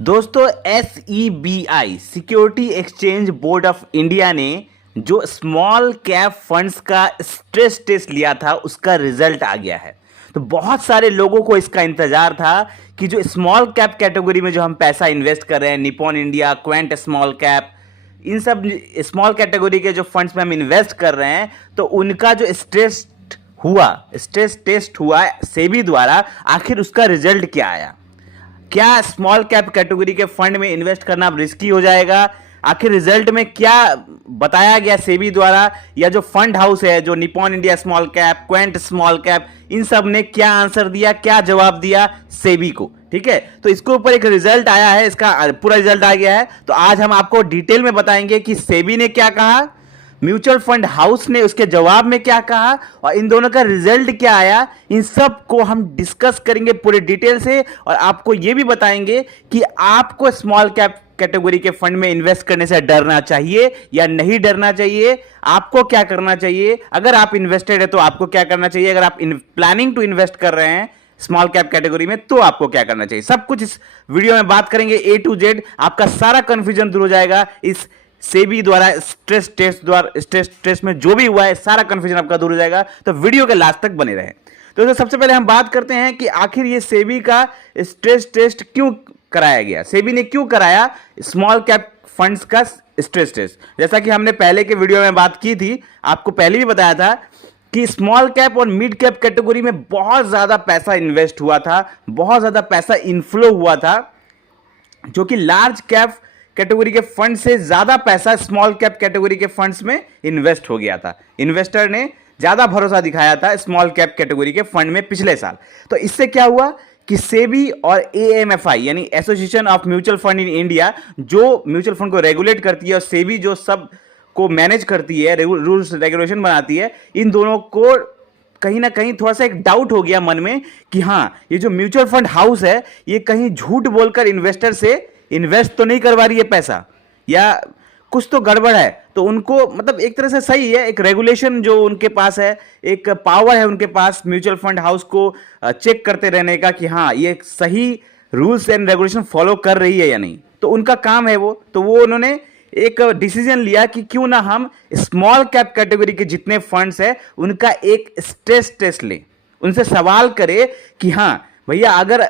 दोस्तों SEBI security exchange board of India ने जो स्मॉल कैप फंड्स का स्ट्रेस टेस्ट लिया था उसका रिजल्ट आ गया है। तो बहुत सारे लोगों को इसका इंतजार था कि जो स्मॉल कैप कैटेगरी में जो हम पैसा इन्वेस्ट कर रहे हैं, Nippon India, Quant small cap, इन सब स्मॉल कैटेगरी के जो फंड्स में हम इन्वेस्ट कर रहे हैं, तो उनका जो स्ट्रेस टेस्ट हुआ सेबी द्वारा, आखिर उसका रिजल्ट क्या आया। क्या स्मॉल कैप कैटेगरी के फंड में इन्वेस्ट करना अब रिस्की हो जाएगा? आखिर रिजल्ट में क्या बताया गया सेबी द्वारा, या जो फंड हाउस है, जो Nippon India small cap, Quant small cap, इन सब ने क्या आंसर दिया, क्या जवाब दिया सेबी को। ठीक है, तो इसके ऊपर एक रिजल्ट आया है, इसका पूरा रिजल्ट आ गया है। तो आज हम आपको डिटेल में बताएंगे कि सेबी ने क्या कहा, म्यूचुअल फंड हाउस ने उसके जवाब में क्या कहा, और इन दोनों का रिजल्ट क्या आया। इन सब को हम डिस्कस करेंगे पूरे डिटेल से, और आपको यह भी बताएंगे कि आपको स्मॉल कैप कैटेगरी के फंड में इन्वेस्ट करने से डरना चाहिए या नहीं डरना चाहिए, आपको क्या करना चाहिए। अगर आप इन्वेस्टेड है तो आपको क्या करना चाहिए, अगर आप प्लानिंग टू इन्वेस्ट कर रहे हैं स्मॉल कैप कैटेगरी में तो आपको क्या करना चाहिए। सब कुछ इस वीडियो में बात करेंगे, A to Z। आपका सारा कंफ्यूजन दूर हो जाएगा। इस सेबी द्वारा स्ट्रेस टेस्ट में जो भी हुआ है, सारा कंफ्यूजन आपका दूर हो जाएगा। तो वीडियो के लास्ट तक बने रहें। तो सबसे पहले हम बात करते हैं कि आखिर ये सेबी का स्ट्रेस टेस्ट क्यों कराया गया। सेबी ने क्यों कराया स्मॉल कैप फंड्स का स्ट्रेस टेस्ट। जैसा कि हमने पहले के वीडियो में बात की थी, आपको पहले भी बताया था कि स्मॉल कैप और मिड कैप कैटेगरी में बहुत ज्यादा पैसा इन्वेस्ट हुआ था, बहुत ज्यादा पैसा इनफ्लो हुआ था, जो कि लार्ज कैप कैटेगरी के फंड से ज्यादा पैसा स्मॉल कैप कैटेगरी के फंड्स में इन्वेस्ट हो गया था। इन्वेस्टर ने ज्यादा भरोसा दिखाया था स्मॉल कैप कैटेगरी के फंड में पिछले साल। तो इससे क्या हुआ कि सेबी और AMFI यानी association of mutual fund in India, जो म्यूचुअल फंड को रेगुलेट करती है, और सेबी जो सब को मैनेज करती है, रूल्स रेगुलेशन बनाती है, इन दोनों को कहीं ना कहीं थोड़ा सा एक डाउट हो गया मन में कि हाँ, ये जो म्यूचुअल फंड हाउस है ये कहीं झूठ बोलकर इन्वेस्टर से इन्वेस्ट तो नहीं करवा रही है पैसा, या कुछ तो गड़बड़ है। तो उनको मतलब एक तरह से सही है, एक रेगुलेशन जो उनके पास है, एक पावर है उनके पास म्यूचुअल फंड हाउस को चेक करते रहने का कि हाँ ये सही रूल्स एंड रेगुलेशन फॉलो कर रही है या नहीं। तो उनका काम है वो। तो वो उन्होंने एक डिसीजन लिया कि क्यों ना हम स्मॉल कैप कैटेगरी के जितने फंड्स है उनका एक स्ट्रेस टेस्ट लें, उनसे सवाल करें कि हाँ भैया, अगर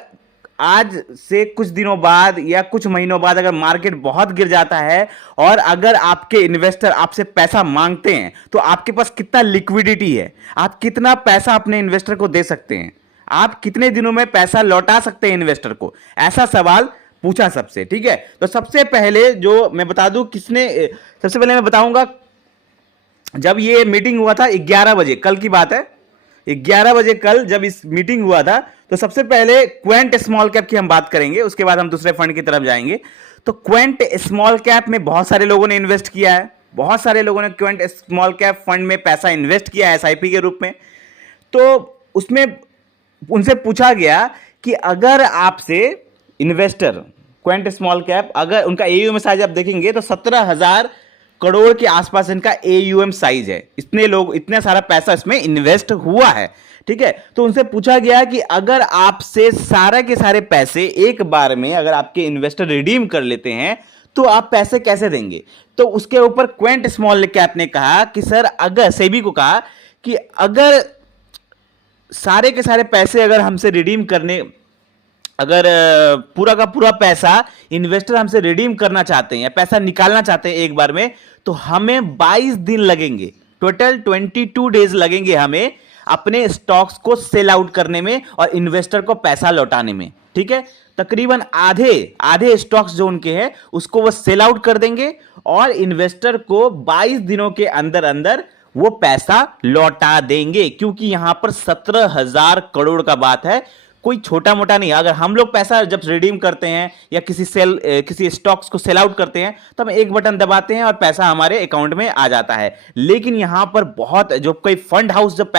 आज से कुछ दिनों बाद या कुछ महीनों बाद अगर मार्केट बहुत गिर जाता है और अगर आपके इन्वेस्टर आपसे पैसा मांगते हैं तो आपके पास कितना लिक्विडिटी है, आप कितना पैसा अपने इन्वेस्टर को दे सकते हैं, आप कितने दिनों में पैसा लौटा सकते हैं इन्वेस्टर को। ऐसा सवाल पूछा सबसे। ठीक है, तो सबसे पहले जो मैं बता दूं सबसे पहले मैं बताऊंगा, जब ये मीटिंग हुआ था 11 बजे, कल की बात है, 11 बजे कल जब इस मीटिंग हुआ था, तो सबसे पहले क्वेंट स्मॉल कैप की हम बात करेंगे, उसके बाद हम दूसरे फंड की तरफ जाएंगे। तो क्वेंट स्मॉल कैप में बहुत सारे लोगों ने इन्वेस्ट किया है, बहुत सारे लोगों ने क्वेंट स्मॉल कैप फंड में पैसा इन्वेस्ट किया है SIP के रूप में। तो उसमें उनसे पूछा गया कि अगर आपसे इन्वेस्टर क्वेंट स्मॉल कैप, अगर उनका AUM साइज आप देखेंगे तो 17,000 करोड़ के आसपास इनका AUM साइज है, इतने लोग, इतना सारा पैसा इसमें इन्वेस्ट हुआ है। ठीक है, तो उनसे पूछा गया कि अगर आपसे सारे के सारे पैसे एक बार में अगर आपके इन्वेस्टर रिडीम कर लेते हैं तो आप पैसे कैसे देंगे। तो उसके ऊपर क्वेंट स्मॉल कैप ने कहा कि सर, अगर सेबी को कहा कि अगर सारे के सारे पैसे अगर हमसे रिडीम करने, अगर पूरा का पूरा पैसा इन्वेस्टर हमसे रिडीम करना चाहते हैं या पैसा निकालना चाहते हैं एक बार में, तो हमें 22 दिन लगेंगे, टोटल 22 डेज लगेंगे हमें अपने स्टॉक्स को सेल आउट करने में और इन्वेस्टर को पैसा लौटाने में। ठीक है, तकरीबन आधे स्टॉक्स जो उनके हैं उसको वो सेल आउट कर देंगे और इन्वेस्टर को 22 दिनों के अंदर अंदर वो पैसा लौटा देंगे, क्योंकि यहां पर 17,000 करोड़ का बात है, कोई छोटा मोटा नहीं। अगर हम लोग पैसा जब रिडीम करते हैं या किसी स्टॉक्स को सेल आउट करते हैं तो हम एक बटन दबाते हैं और पैसा हमारे अकाउंट में आ जाता है। लेकिन यहां पर बहुत, जो कोई फंड हाउस जब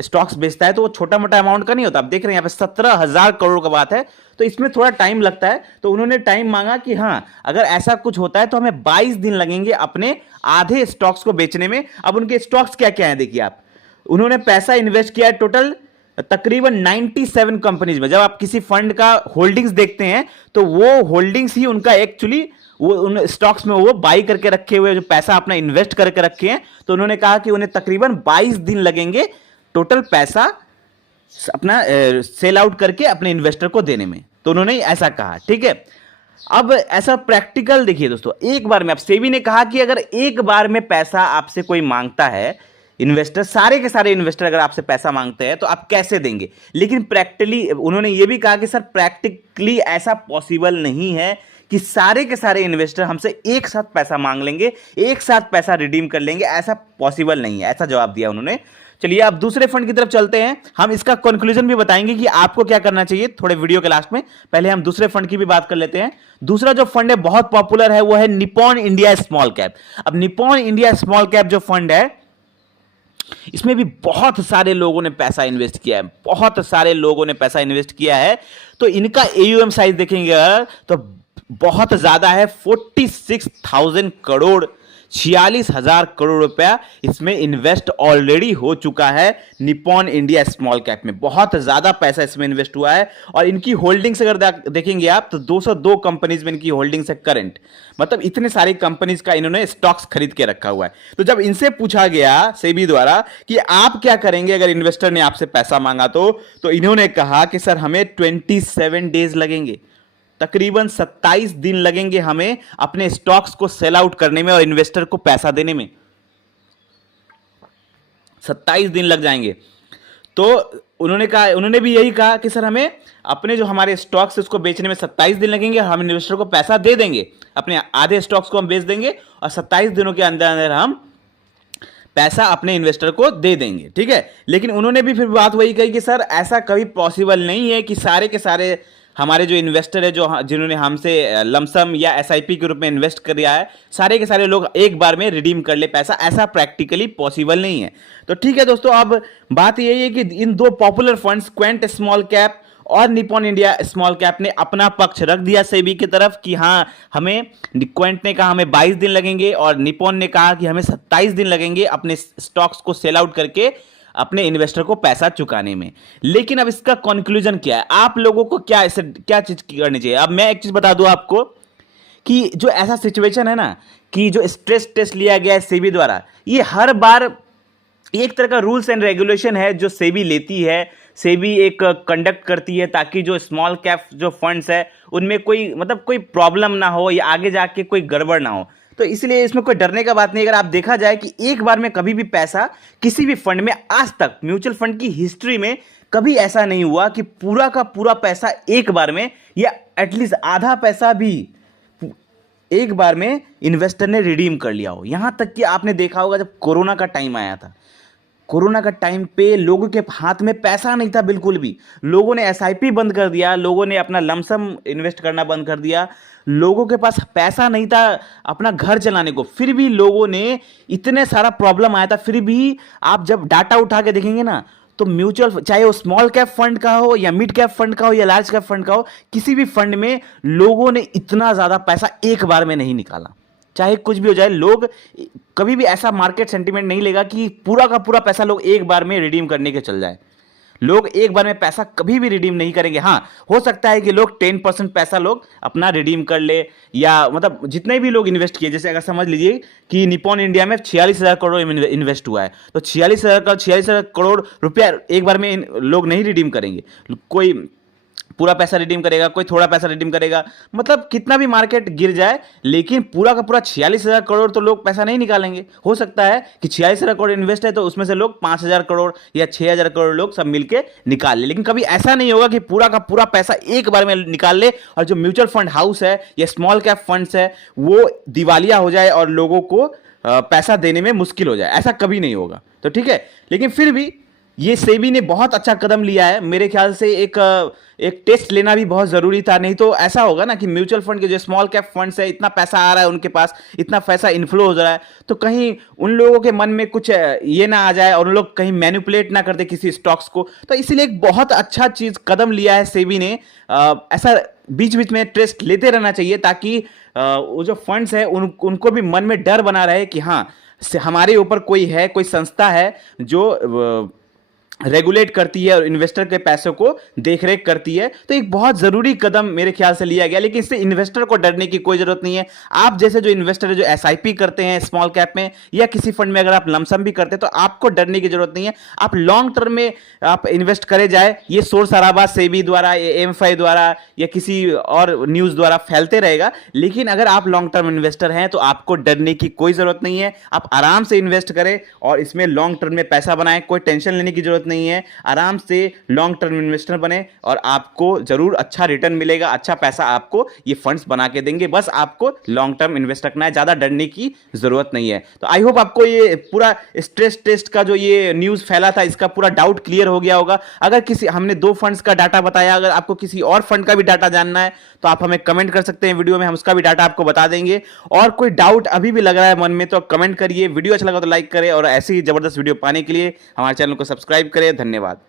स्टॉक्स बेचता है तो वो छोटा मोटा अमाउंट का नहीं होता। आप देख रहे हैं यहाँ पे 17,000 करोड़ का बात है, तो इसमें थोड़ा टाइम लगता है। तो उन्होंने टाइम मांगा कि हाँ, अगर ऐसा कुछ होता है तो हमें 22 दिन लगेंगे अपने आधे स्टॉक्स को बेचने में। अब उनके स्टॉक्स क्या क्या है देखिए आप। उन्होंने पैसा इन्वेस्ट किया है टोटल तकरीबन 97 कंपनीज में जब आप किसी फंड का होल्डिंग्स देखते हैं तो वो होल्डिंग्स ही उनका एक्चुअली वो उन स्टॉक्स में वो बाई करके रखे हुए जो पैसा अपना इन्वेस्ट करके रखे हैं, तो उन्होंने कहा कि उन्हें तकरीबन 22 दिन लगेंगे टोटल पैसा अपना सेल आउट करके अपने इन्वेस्टर को देने में। तो उन्होंने ऐसा कहा, ठीक है। अब ऐसा प्रैक्टिकल देखिए दोस्तों, एक बार में अब सेबी ने कहा कि अगर एक बार में पैसा आपसे कोई मांगता है, इन्वेस्टर सारे के सारे इन्वेस्टर अगर आपसे पैसा मांगते हैं तो आप कैसे देंगे। लेकिन प्रैक्टिकली उन्होंने ये भी कहा कि सर प्रैक्टिकली ऐसा पॉसिबल नहीं है कि सारे के सारे इन्वेस्टर हमसे एक साथ पैसा मांग लेंगे, एक साथ पैसा रिडीम कर लेंगे, ऐसा पॉसिबल नहीं है, ऐसा जवाब दिया उन्होंने। चलिए अब दूसरे फंड की तरफ चलते हैं, हम इसका कंक्लूजन भी बताएंगे कि आपको क्या करना चाहिए थोड़े वीडियो के लास्ट में। पहले हम दूसरे फंड की भी बात कर लेते हैं। दूसरा जो फंड है बहुत पॉपुलर है वो है निप्पॉन इंडिया स्मॉल कैप। अब निप्पॉन इंडिया स्मॉल कैप जो फंड है इसमें भी बहुत सारे लोगों ने पैसा इन्वेस्ट किया है, बहुत सारे लोगों ने पैसा इन्वेस्ट किया है। तो इनका एयूएम साइज देखेंगे तो बहुत ज्यादा है, 46,000 करोड़, 46,000 करोड़ रुपया इसमें इन्वेस्ट ऑलरेडी हो चुका है निप्पॉन इंडिया स्मॉल कैप में। बहुत ज्यादा पैसा इसमें इन्वेस्ट हुआ है और इनकी होल्डिंग्स अगर देखेंगे आप तो 202 कंपनीज में इनकी होल्डिंग्स है करंट, मतलब इतने सारी कंपनीज का इन्होंने स्टॉक्स खरीद के रखा हुआ है। तो जब इनसे पूछा गया सेबी द्वारा कि आप क्या करेंगे अगर इन्वेस्टर ने आपसे पैसा मांगा तो इन्होंने कहा कि सर हमें 27 डेज लगेंगे, तकरीबन 27 दिन लगेंगे हमें अपने स्टॉक्स को सेल आउट करने में और इन्वेस्टर को पैसा देने में, 27 दिन लग जाएंगे। तो उन्होंने भी यही कहा कि सर हमें अपने जो हमारे स्टॉक्स उसको बेचने में 27 दिन लगेंगे और हम इन्वेस्टर को पैसा दे देंगे, अपने आधे स्टॉक्स को हम बेच देंगे और 27 दिनों के अंदर अंदर हम पैसा अपने इन्वेस्टर को दे देंगे, ठीक है। लेकिन उन्होंने भी फिर बात वही कही कि सर ऐसा कभी पॉसिबल नहीं है कि सारे के सारे हमारे जो इन्वेस्टर है जो जिन्होंने हमसे लमसम या एसआईपी के रूप में इन्वेस्ट कर दिया है, सारे के सारे लोग एक बार में रिडीम कर ले पैसा, ऐसा प्रैक्टिकली पॉसिबल नहीं है। तो ठीक है दोस्तों, अब बात यही है कि इन दो popular funds Quint small cap और निप्पॉन इंडिया स्मॉल कैप ने अपना पक्ष रख दिया सेबी की तरफ कि हाँ हमें, क्वेंट ने कहा हमें 22 दिन लगेंगे और निप्पॉन ने कहा कि हमें 27 दिन लगेंगे अपने स्टॉक्स को सेल आउट करके अपने इन्वेस्टर को पैसा चुकाने में। लेकिन अब इसका कंक्लूजन क्या है, आप लोगों को क्या चीज करनी चाहिए। अब मैं एक चीज बता दूं आपको कि जो ऐसा सिचुएशन है ना कि जो स्ट्रेस टेस्ट लिया गया है सेबी द्वारा, ये हर बार एक तरह का रूल्स एंड रेगुलेशन है जो सेबी लेती है, सेबी एक कंडक्ट करती है ताकि जो स्मॉल कैप जो फंड्स है उनमें कोई मतलब कोई प्रॉब्लम ना हो या आगे जाके कोई गड़बड़ ना हो। तो इसलिए इसमें कोई डरने का बात नहीं। अगर आप देखा जाए कि एक बार में कभी भी पैसा किसी भी फंड में, आज तक म्यूचुअल फंड की हिस्ट्री में कभी ऐसा नहीं हुआ कि पूरा का पूरा पैसा एक बार में या एटलीस्ट आधा पैसा भी एक बार में इन्वेस्टर ने रिडीम कर लिया हो। यहां तक कि आपने देखा होगा जब कोरोना का टाइम आया था, कोरोना का टाइम पे लोगों के हाथ में पैसा नहीं था बिल्कुल भी, लोगों ने एसआईपी बंद कर दिया, लोगों ने अपना लमसम इन्वेस्ट करना बंद कर दिया, लोगों के पास पैसा नहीं था अपना घर चलाने को, फिर भी लोगों ने, इतने सारा प्रॉब्लम आया था, फिर भी आप जब डाटा उठा के देखेंगे ना तो म्यूचुअल, चाहे वो स्मॉल कैप फंड का हो या मिड कैप फंड का हो या लार्ज कैप फंड का हो, किसी भी फंड में लोगों ने इतना ज्यादा पैसा एक बार में नहीं निकाला। चाहे कुछ भी हो जाए, लोग कभी भी ऐसा मार्केट सेंटीमेंट नहीं लेगा कि पूरा का पूरा पैसा लोग एक बार में रिडीम करने के चल जाए। लोग एक बार में पैसा कभी भी रिडीम नहीं करेंगे। हाँ, हो सकता है कि लोग 10% पैसा लोग अपना रिडीम कर ले, या मतलब जितने भी लोग इन्वेस्ट किए, जैसे अगर समझ लीजिए कि निप्पॉन इंडिया में 46,000 करोड़ इन्वेस्ट हुआ है, तो 46,000 करोड़ रुपया एक बार में लोग नहीं रिडीम करेंगे। कोई पूरा पैसा रिडीम करेगा, कोई थोड़ा पैसा रिडीम करेगा, मतलब कितना भी मार्केट गिर जाए लेकिन पूरा का पूरा 46,000 करोड़ तो लोग पैसा नहीं निकालेंगे। हो सकता है कि 46,000 करोड़ इन्वेस्ट है तो उसमें से लोग 5,000 करोड़ या 6,000 करोड़ लोग सब मिलके निकाल ले, लेकिन कभी ऐसा नहीं होगा कि पूरा का पूरा पैसा एक बार में निकाल ले और जो म्यूचुअल फंड हाउस है या स्मॉल कैप फंड्स है वो दिवालिया हो जाए और लोगों को पैसा देने में मुश्किल हो जाए, ऐसा कभी नहीं होगा। तो ठीक है, लेकिन फिर भी ये सेबी ने बहुत अच्छा कदम लिया है। मेरे ख्याल से एक टेस्ट लेना भी बहुत जरूरी था, नहीं तो ऐसा होगा ना कि म्यूचुअल फंड के जो स्मॉल कैप फंड्स है, इतना पैसा आ रहा है उनके पास, इतना पैसा इन्फ्लो हो रहा है, तो कहीं उन लोगों के मन में कुछ ये ना आ जाए और उन लोग कहीं मैनिपुलेट ना कर दे किसी स्टॉक्स को। तो इसीलिए एक बहुत अच्छा चीज कदम लिया है सेबी ने। ऐसा बीच बीच में टेस्ट लेते रहना चाहिए ताकि वो जो फंड्स है उनको भी मन में डर बना रहे कि हाँ हमारे ऊपर कोई है, कोई संस्था है जो रेगुलेट करती है और इन्वेस्टर के पैसों को देखरेख करती है। तो एक बहुत जरूरी कदम मेरे ख्याल से लिया गया, लेकिन इससे इन्वेस्टर को डरने की कोई जरूरत नहीं है। आप जैसे जो इन्वेस्टर है, जो एसआईपी करते हैं स्मॉल कैप में या किसी फंड में, अगर आप लमसम भी करते हैं तो आपको डरने की जरूरत नहीं है। आप लॉन्ग टर्म में आप इन्वेस्ट करे जाए, ये शोर शराबा सेबी द्वारा, एमएफआई द्वारा या किसी और न्यूज द्वारा फैलते रहेगा, लेकिन अगर आप लॉन्ग टर्म इन्वेस्टर हैं तो आपको डरने की कोई जरूरत नहीं है। आप आराम से इन्वेस्ट करें और इसमें लॉन्ग टर्म में पैसा बनाएं, कोई टेंशन लेने की जरूरत नहीं है। आराम से लॉन्ग टर्म इन्वेस्टर बने और आपको जरूर अच्छा रिटर्न मिलेगा, अच्छा पैसा आपको ये फंड्स बना के देंगे। बस आपको लॉन्ग टर्म इन्वेस्ट रखना है, ज्यादा डरने की जरूरत नहीं है। तो आई होप आपको ये पूरा स्ट्रेस टेस्ट का जो ये न्यूज फैला था, इसका पूरा डाउट क्लियर हो गया होगा। अगर किसी, हमने 2 फंड्स का डाटा बताया, अगर आपको किसी और फंड का भी डाटा जानना है तो आप हमें कमेंट कर सकते हैं वीडियो में, हम उसका भी डाटा आपको बता देंगे। और कोई डाउट अभी भी लग रहा है मन में तो कमेंट करिए। वीडियो अच्छा लगा तो लाइक करें और ऐसी ही जबरदस्त वीडियो पाने के लिए हमारे चैनल को सब्सक्राइब करें। धन्यवाद।